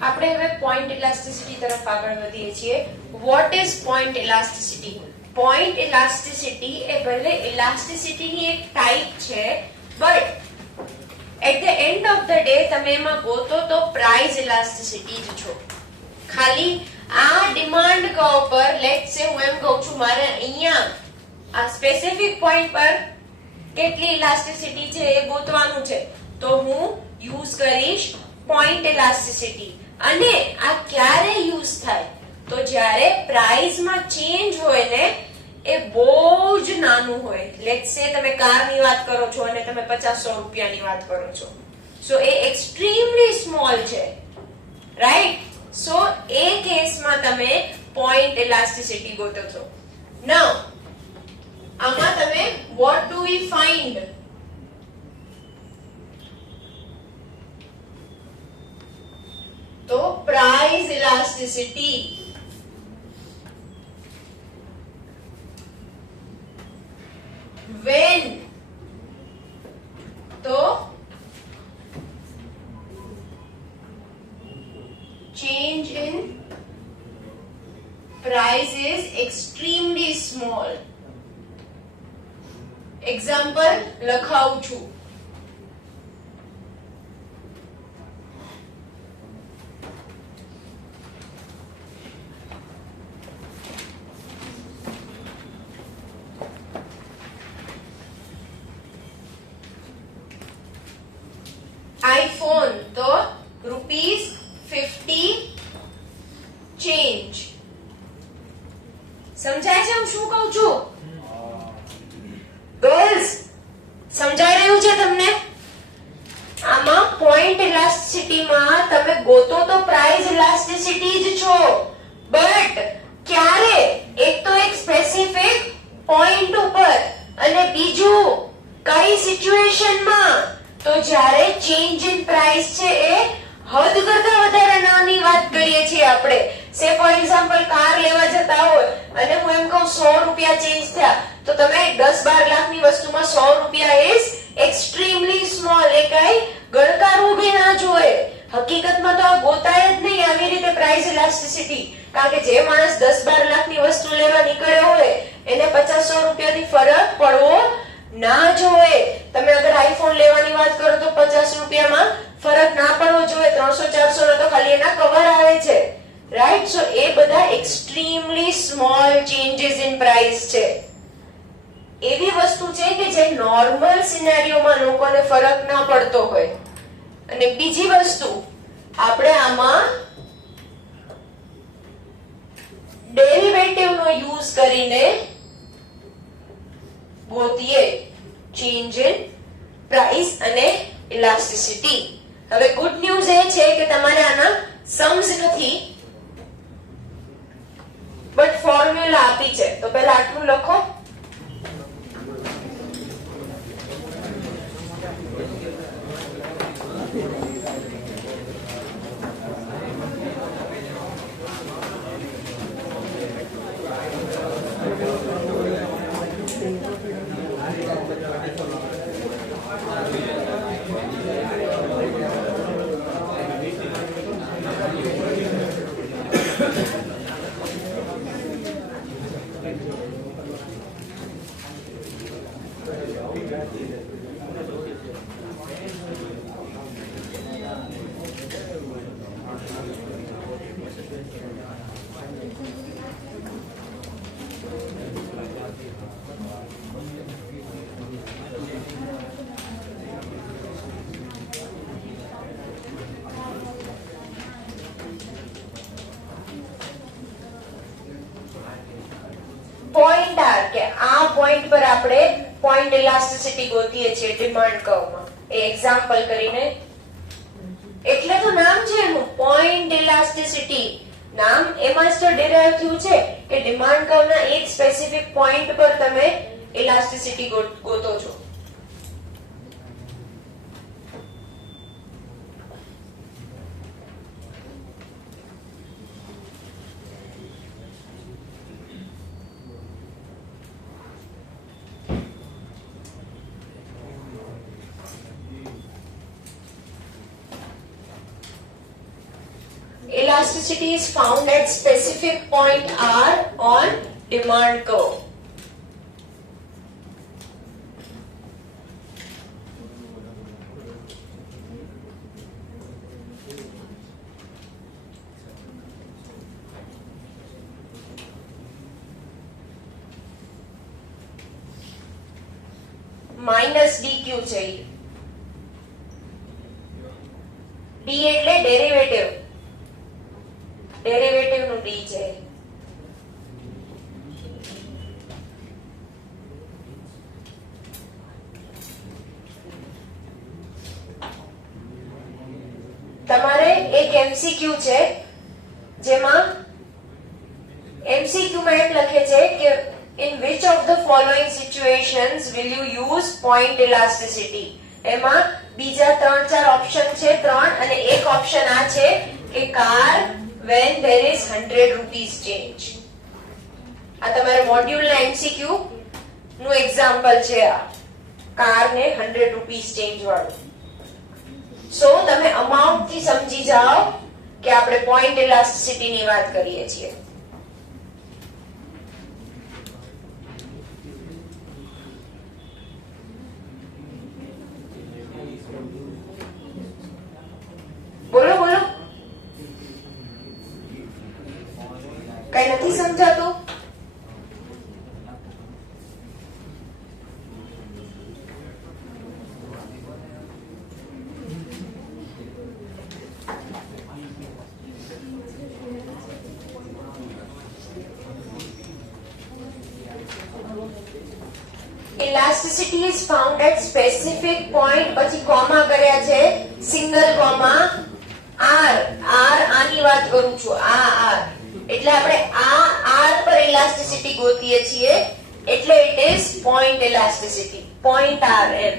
આપણે હવે point elasticity તરફ આગળ વધીએ છીએ. What is point elasticity? Point elasticity એ ભલે ઇલાસ્ટિસિટીની એક ટાઈપ છે, but at the end of the day તમે એમાં ગોતો તો પ્રાઇસ ઇલાસ્ટિસિટી જ છો. ખાલી આ ડિમાન્ડ કર્વ પર લેટ્સ સે હું એમ કહું છું મારે અહીંયા આ સ્પેસિફિક પોઈન્ટ પર કેટલી ઇલાસ્ટિસિટી છે એ ગોતવાનું છે, તો હું યુઝ કરીશ પોઈન્ટ ઇલાસ્ટિસિટી. અને આ ક્યારે યુઝ થાય? તો જ્યારે પ્રાઇસમાં ચેન્જ હોય ને એ બહુ જ નાનું હોય. લેટ્સ સે તમે કારની વાત કરો છો અને તમે 50-100 રૂપિયાની વાત કરો છો, સો એ એક્સ્ટ્રીમલી સ્મોલ છે, રાઈટ? સો એ કેસમાં તમે પોઈન્ટ ઇલાસ્ટિસિટી ગોતો છો. નાઉ આમાં તમે what do we find? તો price elasticity when તો change in price is extremely small. Example લખાવું છું. આઈફોન તો ₹50 ચેન્જ. સમજાય છે હું શું કહું છું? ગર્લ્સ સમજાઈ રહ્યું છે તમને? આમાં પોઈન્ટ ઇલાસ્ટિસિટીમાં તમે ગોતો તો પ્રાઇસ ઇલાસ્ટિસિટી જ છો, બટ ક્યારે? એક તો એક સ્પેસિફિક પોઈન્ટ ઉપર, અને બીજું કઈ સિચ્યુએશનમાં? તો જ્યારે ચેન્જ ઇન પ્રાઇસ છે એ હદ કરતા વધારે નાની વાત કરીએ છીએ આપણે. સે ફોર એક્ઝામ્પલ કાર લેવા જતા હોય અને હું એમ કહું 100 રૂપિયા ચેન્જ થયા, તો તમે 10-12 લાખની વસ્તુમાં 100 રૂપિયા ઇઝ એક્સ્ટ્રીમલી સ્મોલ. એ કઈ ગણકારવું બી ના જોઈએ. હકીકતમાં તો આ ગોતાય જ નહીં આવી રીતે પ્રાઇસ ઇલાસ્ટિસિટી, કારણ કે જે માણસ 10-12 લાખની વસ્તુ લેવા નીકળ્યો હોય એને 50-100 રૂપિયાથી ફરક પડવો ના જોઈએ. તમે અગર આઈફોન લેવાની વાત કરો તો 50 રૂપિયામાં ફરક ના પડવો જોઈએ. 300-400 નો તો ખાલી એના કવર આવે છે, રાઈટ? સો એ બધા extremely small changes in price છે. એવી વસ્તુ છે કે જે નોર્મલ સિનેરિયોમાં લોકોને ફરક ના પડતો હોય. અને બીજી વસ્તુ આપણે આમાં ડેરિવેટિવ નો યુઝ કરીને ગોતીએ ચેન્જ ઇન પ્રાઇસ અને ઇલાસ્ટિસિટી. હવે ગુડ ન્યૂઝ એ છે કે તમારે આના सम्स નથી, બટ ફોર્મ્યુલા આપી છે. તો પહેલા આટલું લખો. પોઈન્ટ આર કે આ પોઈન્ટ પર આપણે પોઈન્ટ ઇલાસ્ટિસિટી ગોતીએ છીએ ડિમાન્ડ કર્વમાં. એ એક્ઝામ્પલ કરીને, એટલે તો નામ છે એનું પોઈન્ટ ઇલાસ્ટિસિટી. નામ એમાં જ તો ડિરાઈવ થયું છે કે ડિમાન્ડ કર્વના એક સ્પેસિફિક પોઈન્ટ પર તમે ઇલાસ્ટિસિટી ગોતો છો. elasticity is found at specific point R on demand curve. Minus dq છે. d એટલે ડેરિવેટિવ, ડેરિવેટિવ નું d છે. તમારે એક MCQ છે જેમાં MCQ માં એમ લખે છે કે in which of the following situations will you use point elasticity? એમાં બીજા 3-4 ઓપ્શન છે, 3 અને એક ઓપ્શન આ છે કે car when there is 100 rupees change. આ તમારા મોડ્યુલના MCQ નું એક્ઝામ્પલ છે. આ કાર ને 100 રૂપીસ ચેન્જ વાળું. સો તમે અમાઉન્ટ થી સમજી જાઓ કે આપણે પોઈન્ટ ઇલાસ્ટિસિટી ની વાત કરીએ છીએ. બોલો બોલો, કઈ નથી સમજાતું? Elasticity is found at specific point, પછી કોમા કર્યા છે, સિંગલ કોમા r. r આની વાત કરું છું, આ r એટલે આપણે આ r પર elasticity ગોતીએ છીએ એટલે it is point elasticity, point r M.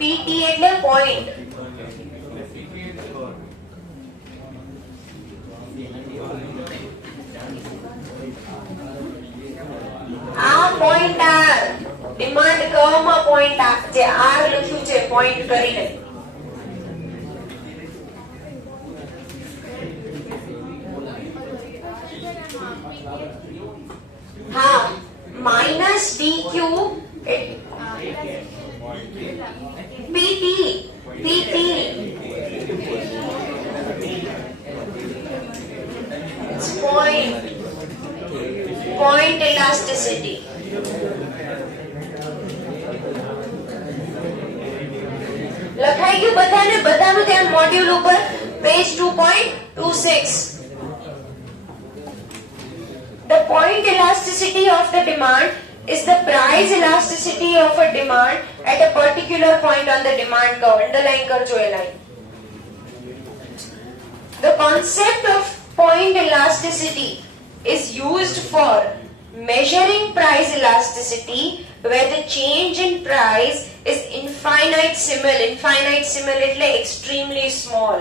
pt એટલે point. આ પોઈન્ટ આર ડિમાન્ડ કર્વ માં પોઈન્ટ આ જે આર લખ્યું છે પોઈન્ટ કરીને. હા, minus dq pt pt it's point elasticity. લખાઈ ગયું બધાને? બધાનું ધ્યાન મોડ્યુલ ઉપર page 2.26. The point elasticity of the demand is the price elasticity of a demand at a particular point on the demand curve. Underline કરજો એ line. The concept of point elasticity is used for measuring price elasticity where the change in price is infinitesimal. Infinitesimal એટલે extremely small,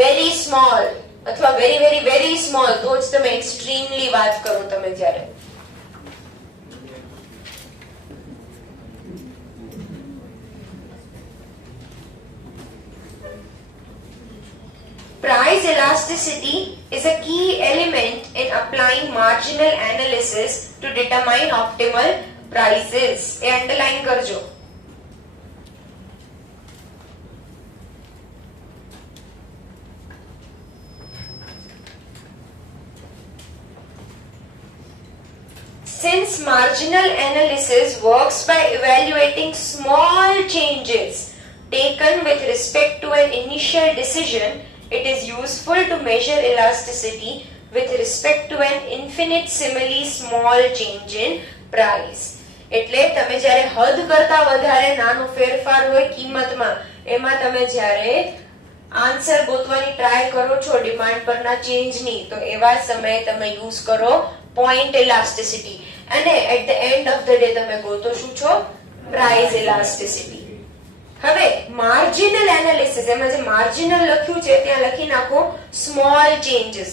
very small અથવા very very very small. તો જ તમે extremely વાત કરો તમે જ્યારે. Price elasticity is a key element in applying marginal analysis to determine optimal prices. A underline કરજો. Since marginal analysis works by evaluating small changes taken with respect to an initial decision, it is useful to measure elasticity with respect to an infinitesimally small change in price. એટલે તમે જ્યારે હદ કરતા વધારે નાનો ફેરફાર હોય કિંમતમાં, એમાં તમે જ્યારે આન્સર ગોતવાની ટ્રાય કરો છો ડિમાન્ડ પરના ચેન્જની, તો એવા સમયે તમે યુઝ કરો પોઈન્ટ ઇલાસ્ટિસિટી. અને at the end of the day તમે ગોતો શું છો? Price elasticity. હવે માર્જિનલ એનાલિસિસ, એમાં જે માર્જિનલ લખ્યું છે ત્યાં લખી નાખો સ્મોલ ચેન્જીસ.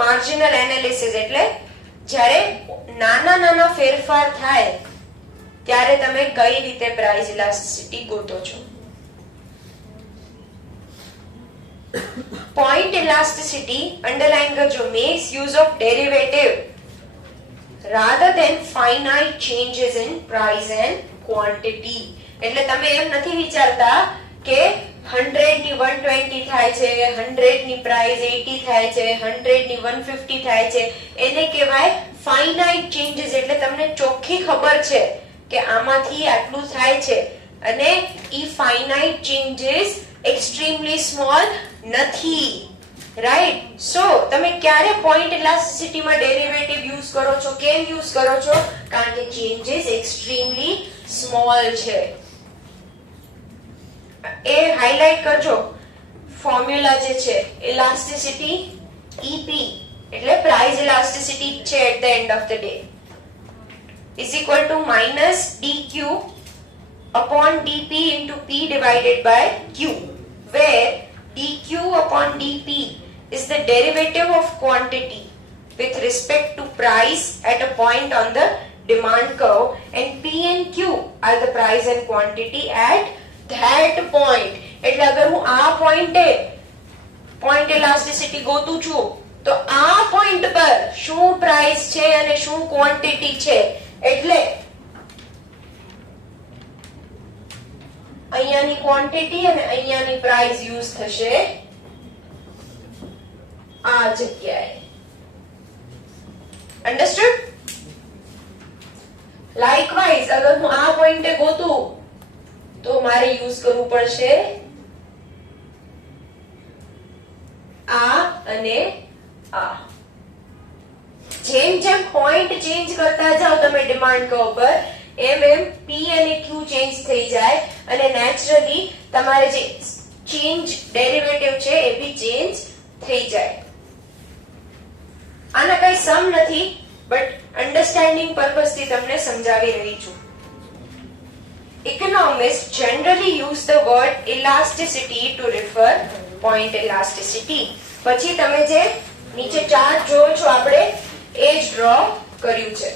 માર્જિનલ એનાલિસિસ એટલે જ્યારે નાના નાના ફેરફાર થાય ત્યારે તમે કઈ રીતે પ્રાઇસ ઇલાસ્ટિસિટી ગોતો છો. Point elasticity, underline કરજો, makes use of derivative rather than finite changes in price and quantity. એટલે તમે એમ નથી વિચારતા કે 100 ની 120 થાય છે, 100 ની પ્રાઇસ 80 થાય છે, 100 ની 150 થાય છે, એને કહેવાય finite changes. એટલે તમને ચોખ્ખી ખબર છે કે આમાંથી આટલું થાય છે અને ઈ finite changes extremely small નથી, રાઈટ. સો તમે ક્યારે પોઈન્ટ ઇલાસ્ટિસિટી માં ડેરિવેટિવ યુઝ કરો છો? કેમ યુઝ કરો છો? કારણ કે ચેન્જીસ એક્સ્ટ્રીમલી સ્મોલ છે. એ હાઇલાઇટ કરજો. ફોર્મ્યુલા જે છે ઇલાસ્ટિસિટી EP એટલે પ્રાઇસ ઇલાસ્ટિસિટી છે at the end of the day is equal to minus dq upon dp into p divided by q, where dq upon dp is the derivative of quantity with respect to price at a point on the demand curve, and p and q are the price and quantity at that point. એટલે અગર હું આ પોઈન્ટે point elasticity ગોતું છું તો આ point પર શું price છે અને શું ક્વોન્ટિટી છે, એટલે અહીંયાની ક્વોન્ટિટી અને અહીંયાની પ્રાઇસ યુઝ થશે આ જગ્યાએ. અંડરસ્ટુડ? લાઇકવાઇઝ અગર હું આ પોઈન્ટે ગોતું તો મારે યુઝ કરવું પડશે આ અને આ. જેમ જેમ પોઈન્ટ ચેન્જ કરતા જાઓ તમે ડિમાન્ડ કર્વ પર, એમ એમ P અને Q ચેન્જ થઈ જાય અને નેચરલી તમારે જે ચેન્જ ડેરિવેટિવ છે એ બી ચેન્જ થઈ જાય. આના કઈ સમ નથી, બટ અન્ડરસ્ટેન્ડિંગ પર્પસ થી તમને સમજાવી રહી છું. Economists generally use the word elasticity to refer point elasticity. પછી તમે જે નીચે ચાર્ટ જોયો છો આપણે એ જ ડ્રો કર્યું છે.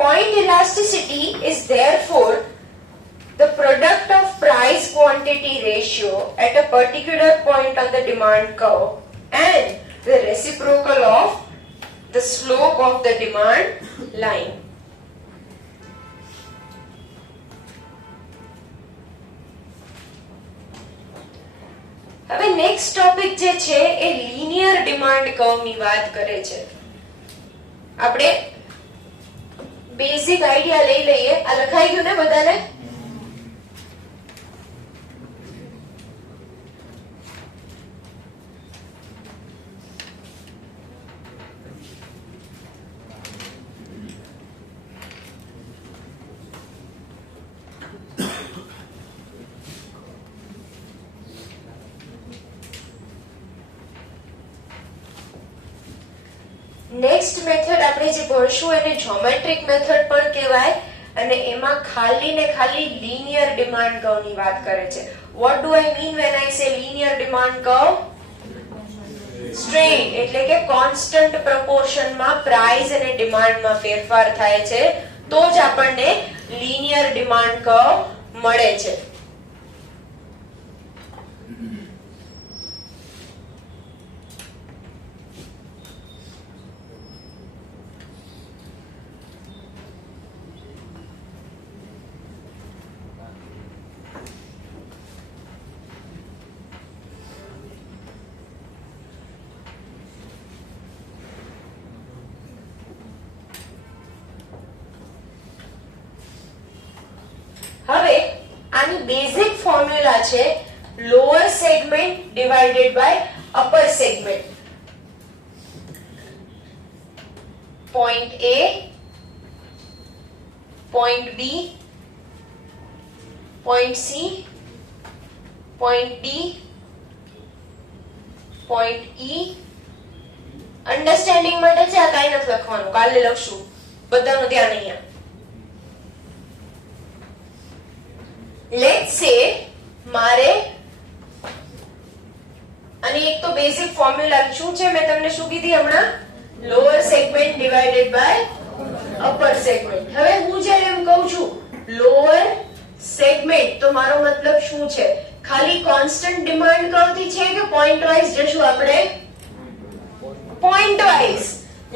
Point elasticity is therefore the product of price quantity ratio at a particular point on the demand curve and the reciprocal of the slope of the demand line. હવે નેક્સ્ટ ટોપિક જે છે એ linear demand curve ની વાત કરે છે. આપણે basic idea લઈ લઈએ. આ લખાઈ ગયું ને બધાને? નેક્સ્ટ મેથડ આપણે જે ભણશું એને જ્યોમેટ્રિક મેથડ પણ કહેવાય અને એમાં ખાલી ને ખાલી લિનિયર ડિમાન્ડ કર્વ ની વાત કરે છે. What do I mean when I સે લિનિયર ડિમાન્ડ કર્વ? સ્ટ્રેટ એટલે કે કોન્સ્ટન્ટ પ્રપોર્શન માં પ્રાઇસ અને ડિમાન્ડ માં ફેરફાર થાય છે તો જ આપણને લિનિયર ડિમાન્ડ કર્વ મળે છે. હવે આની બેઝિક ફોર્મ્યુલા છે lower segment divided by upper segment. Point A, point B, point C, point D, point E. Understanding માટે છે, આ કાઈ નથી લખવાનું, કાલે લખશું. બધાનું ધ્યાન અહીંયા. લેટ્સ સે મારે અને એક તો બેઝિક ફોર્મ્યુલા શું છે મેં તમને શું કીધી હમણાં? Lower segment divided by upper segment. હવે હું જ્યારે એમ કહું છું તો મારો મતલબ શું છે? ખાલી કોન્સ્ટન્ટ ડિમાન્ડ કર્વ થી છે કે પોઈન્ટ વાઇઝ જશું આપણે? Point wise.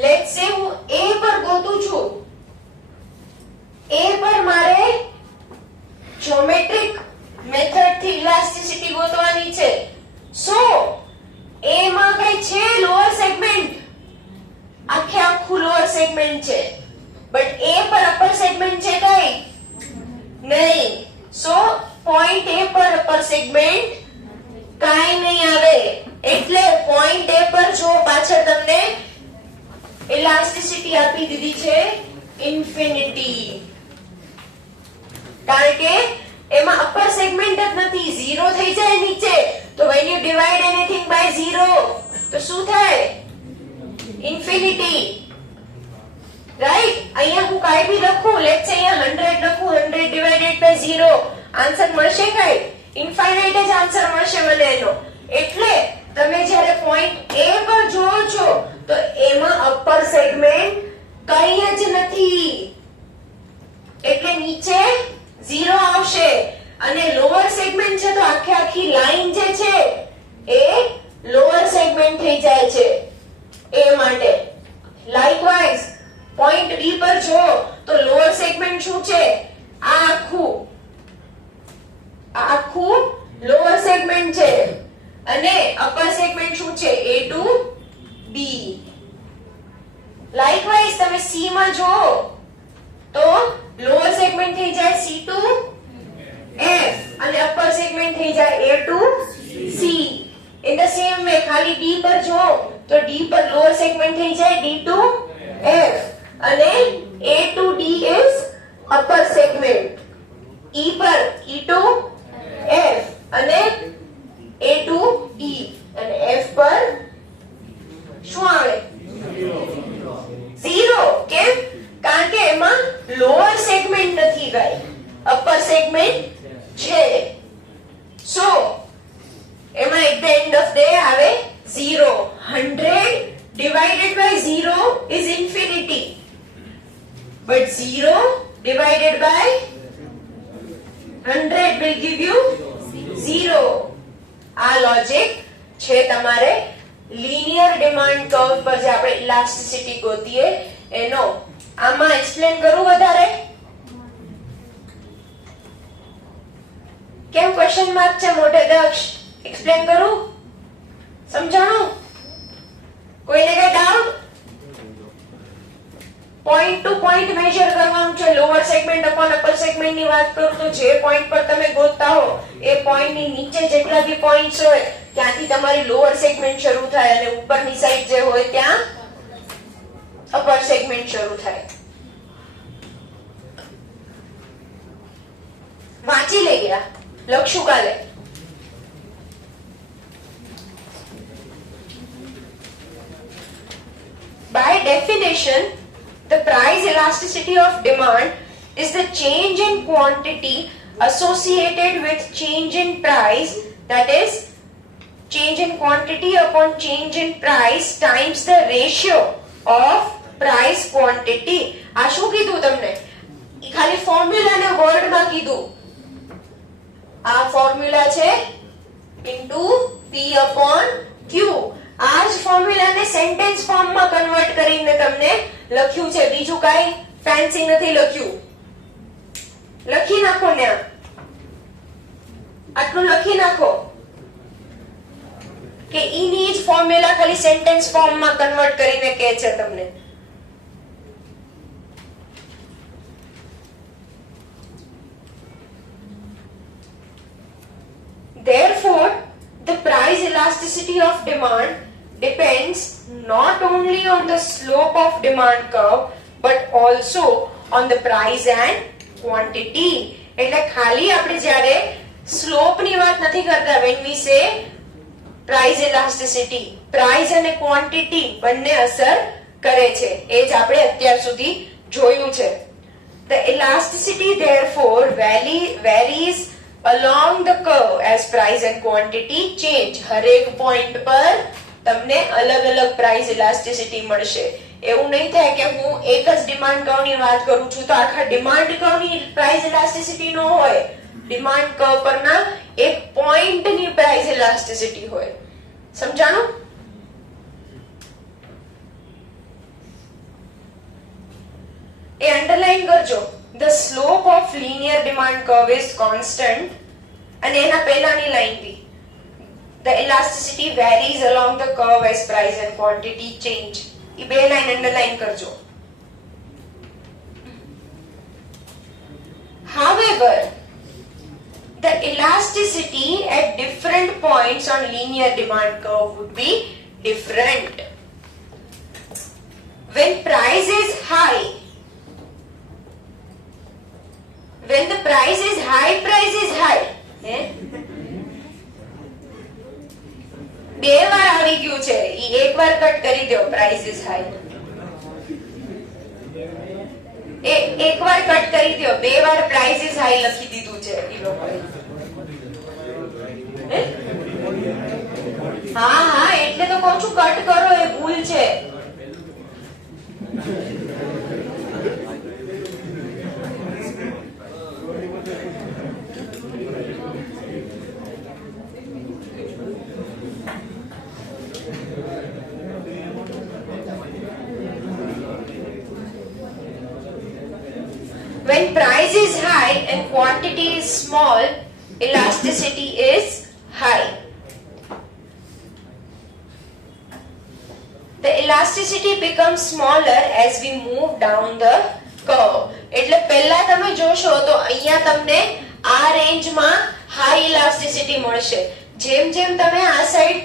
લેટ્સ સે હું A પર ગોતું છું. A પર મારે જ્યોમેટ્રિક મેથડ થી ઇલાસ્ટિસિટી ગોતવાની છે. સો A માં કઈ છે લોઅર સેગમેન્ટ, આખું લોઅર સેગમેન્ટ છે, બટ A પર અપર સેગમેન્ટ છે કઈ નહીં. સો પોઈન્ટ A પર અપર સેગમેન્ટ કાઈ નહીં આવે. એટલે પોઈન્ટ A પર જો પાછળ તમને ઇલાસ્ટિસિટી આપી દીધી છે ઇન્ફિનિટી, કારણ કે એમાં અપર સેગમેન્ટ જ નથી, 0 થઈ જાય નીચે. તો when you divide anything by 0 તો શું થાય? ઇન્ફિનિટી. રાઈટ? અહીંયા હું કાઈ બી લખું, લેટ્સ સે અહીંયા 100 લખું, 100 divided by 0, આન્સર મળશે કઈ? ઇન્ફાઇનાઇટ જ આન્સર મળશે મને એનો. એટલે તમે જ્યારે પોઈન્ટ A પર જોવો છો તો એમાં અપર સેગમેન્ટ કઈ જ નથી, એટલે નીચે 0 આવશે. અને લોઅર સેગમેન્ટ છે તો આખી લાઈન જે છે એ લોઅર સેગમેન્ટ થઈ જાય છે A માટે. લાઇકવાઇઝ પોઈન્ટ B પર જો તો લોઅર સેગમેન્ટ શું છે? આ આખું લોઅર સેગમેન્ટ છે, અને અપર સેગમેન્ટ શું છે? A to B. લાઇકવાઇઝ તમે C માં જો તો લોઅર સેગમેન્ટ થઈ જાય C to F અને અપર સેગમેન્ટ થઈ જાય A to C. In the same way ખાલી D પર જો તો D પર લોઅર સેગમેન્ટ થઈ જાય D to F અને A to D is upper segment. E પર E to F અને A to E અને F પર શું આવે? 0. કેમ? કારણ કે એમાં લોઅર સેગમેન્ટ નથી ગઈ, અપર સેગમેન્ટ છે. સો એમાં at the end of day આવે 0. 100 divided by 0 is infinity, but 0 divided by 100 will give you 0. આ લોજિક છે તમારે લિનિયર ડિમાન્ડ કર્વ પર જે આપણે ઇલાસ્ટિસિટી ગોતીએ એનો. આમાં એક્સપ્લેન કરું વધારે? કેમ ક્વેશ્ચન માર્ક છે મોટે દક્ષ? એક્સપ્લેન કરું? સમજાણું? કોઈને કઈ doubt? Point to point measure કરવાનું છે. Lower segment upon upper segment ની વાત કરું તો જે પોઈન્ટ પર તમે ગોતતા હો એ પોઈન્ટ ની નીચે જેટલા બી પોઈન્ટ્સ હોય ત્યાંથી તમારી લોઅર સેગમેન્ટ શરૂ થાય અને ઉપરની સાઈડ જે હોય ત્યાં અપર સેગમેન્ટ શરૂ થાય. વાંચી લઈએ, લખશું કાલે. By definition, the price elasticity of demand is the change in quantity associated with change in price, that is, change in quantity upon change in price times the ratio of price quantity. આ શું કીધું તમને? ખાલી formula ને word માં કીધું. આ formula છે into P upon Q. આ જ ફોર્મ્યુલાને સેન્ટેન્સ ફોર્મમાં કન્વર્ટ કરીને તમને લખ્યું છે, બીજું કાઈ ફેન્સી નથી લખ્યું. લખી નાખો ને, આટલું લખી નાખો કે ઈની જ ફોર્મ્યુલા ખાલી સેન્ટેન્સ ફોર્મમાં કન્વર્ટ કરીને કહે છે તમને. Therefore, the price elasticity of demand depends not only on the slope of demand curve but also on the price and quantity. એટલે ખાલી આપણે જ્યારે સ્લોપ ની વાત નથી કરતા when we say price elasticity, price અને quantity બંને અસર કરે છે. એ જ આપણે અત્યાર સુધી જોયું છે. The elasticity therefore varies along the curve as price and quantity change. હરેક પોઈન્ટ પર તમને અલગ અલગ પ્રાઇસ ઇલાસ્ટિસિટી મળશે. એવું નહીં થાય કે હું એક જ ડિમાન્ડ કર્વની વાત કરું છું તો આખા ડિમાન્ડ કર્વની પ્રાઇસ ઇલાસ્ટિસિટી ન હોય. ડિમાન્ડ કર્વ પરના એક પોઈન્ટની પ્રાઇસ ઇલાસ્ટિસિટી હોય. સમજાણું? એ અંડરલાઈન કરજો. The slope of linear demand curve is constant. અને એના પહેલાની line B. The elasticity varies along the curve as price and quantity change. એ બે લાઈન અંડરલાઈન કરજો. However, the elasticity at different points on linear demand curve would be different. When price is high, when the price is high, price is high. બે વાર આવી ગયું છે, ઈ એક વાર cut કરી દો. પ્રાઇસ ઇઝ હાઈ એક વાર કટ કરી દો. બે વાર પ્રાઇસ ઇઝ હાઈ લખી દીધું છે ઈ લોકોએ. હા હા, એટલે તો કહું છું કટ કરો, એ ભૂલ છે. When price is high and quantity is small, elasticity is high. The elasticity becomes smaller as we move down the curve. એટલે પહેલા તમે જોશો તો અહીંયા તમને આ રેન્જમાં હાઈ ઇલાસ્ટિસિટી મળશે. જેમ જેમ તમે આ સાઈડ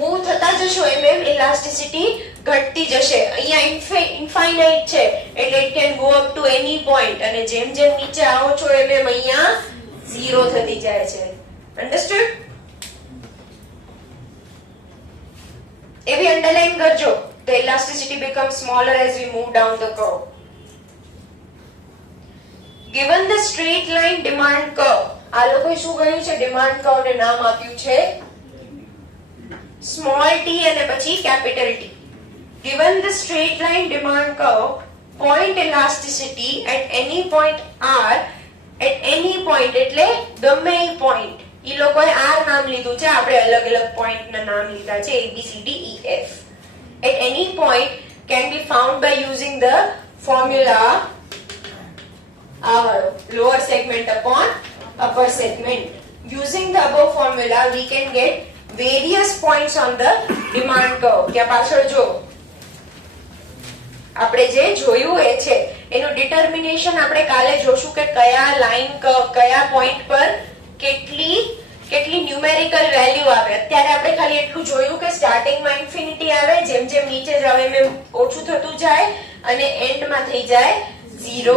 મૂવ થતા જશો એમ એમ ઇલાસ્ટિસિટી ઘટતી જશે. અહીંયા ઇન્ફાઇનાઇટ છે એટલે it can go up to any point, અને જેમ જેમ નીચે આવો છો એમ એમ અહીંયા ઝીરો થતી જાય છે. અન્ડરસ્ટુડ? એ બી અંડરલાઈન કરજો. The elasticity becomes smaller as we move down the curve. Given the straight line demand curve, આ લોકોએ શું કહ્યું છે? ડિમાન્ડ કર્વ ને નામ આપ્યું છે સ્મોલ t અને પછી capital T. Given the straight line demand curve, point elasticity at any point r, at any point એટલે ગમે એ point, ઈ લોકોએ r નામ લીધું છે, આપણે અલગ અલગ point ના નામ લીધા છે a b c d e f. At any point can be found by using the formula lower segment upon upper segment. Using the above formula we can get various points on the demand curve. ત્યાં પાછળ જો આપણે જે જોયું એ છે એનું determination આપણે કાલે જોશું કે કયા લાઈન કર્વ કયા પોઈન્ટ પર કેટલી ન્યુમેરિકલ વેલ્યુ આવે. અત્યારે આપણે ખાલી એટલું જોયું કે સ્ટાર્ટિંગમાં ઇન્ફિનિટી આવે, જેમ જેમ નીચે જાવ એમ એમ ઓછું થતું જાય અને એન્ડમાં થઈ જાય 0.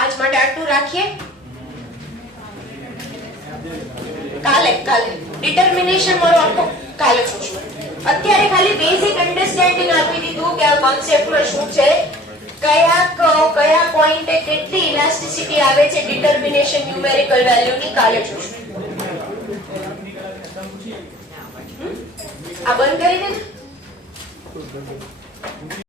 આજ માટે આટલું રાખીએ. કાલે ડિટર્મિનેશન મારો આખો કાલે જોશું. અત્યારે ખાલી બેઝિક અન્ડરસ્ટેન્ડિંગ આપી દીધું કે આ કોન્સેપ્ટમાં શું છે, કયા પોઈન્ટે કેટલી ઇલાસ્ટિસિટી આવે છે, ડિટર્મિનેશન ન્યુમેરિકલ વેલ્યુની કાલે જોશું. આ બંધ કરી દે.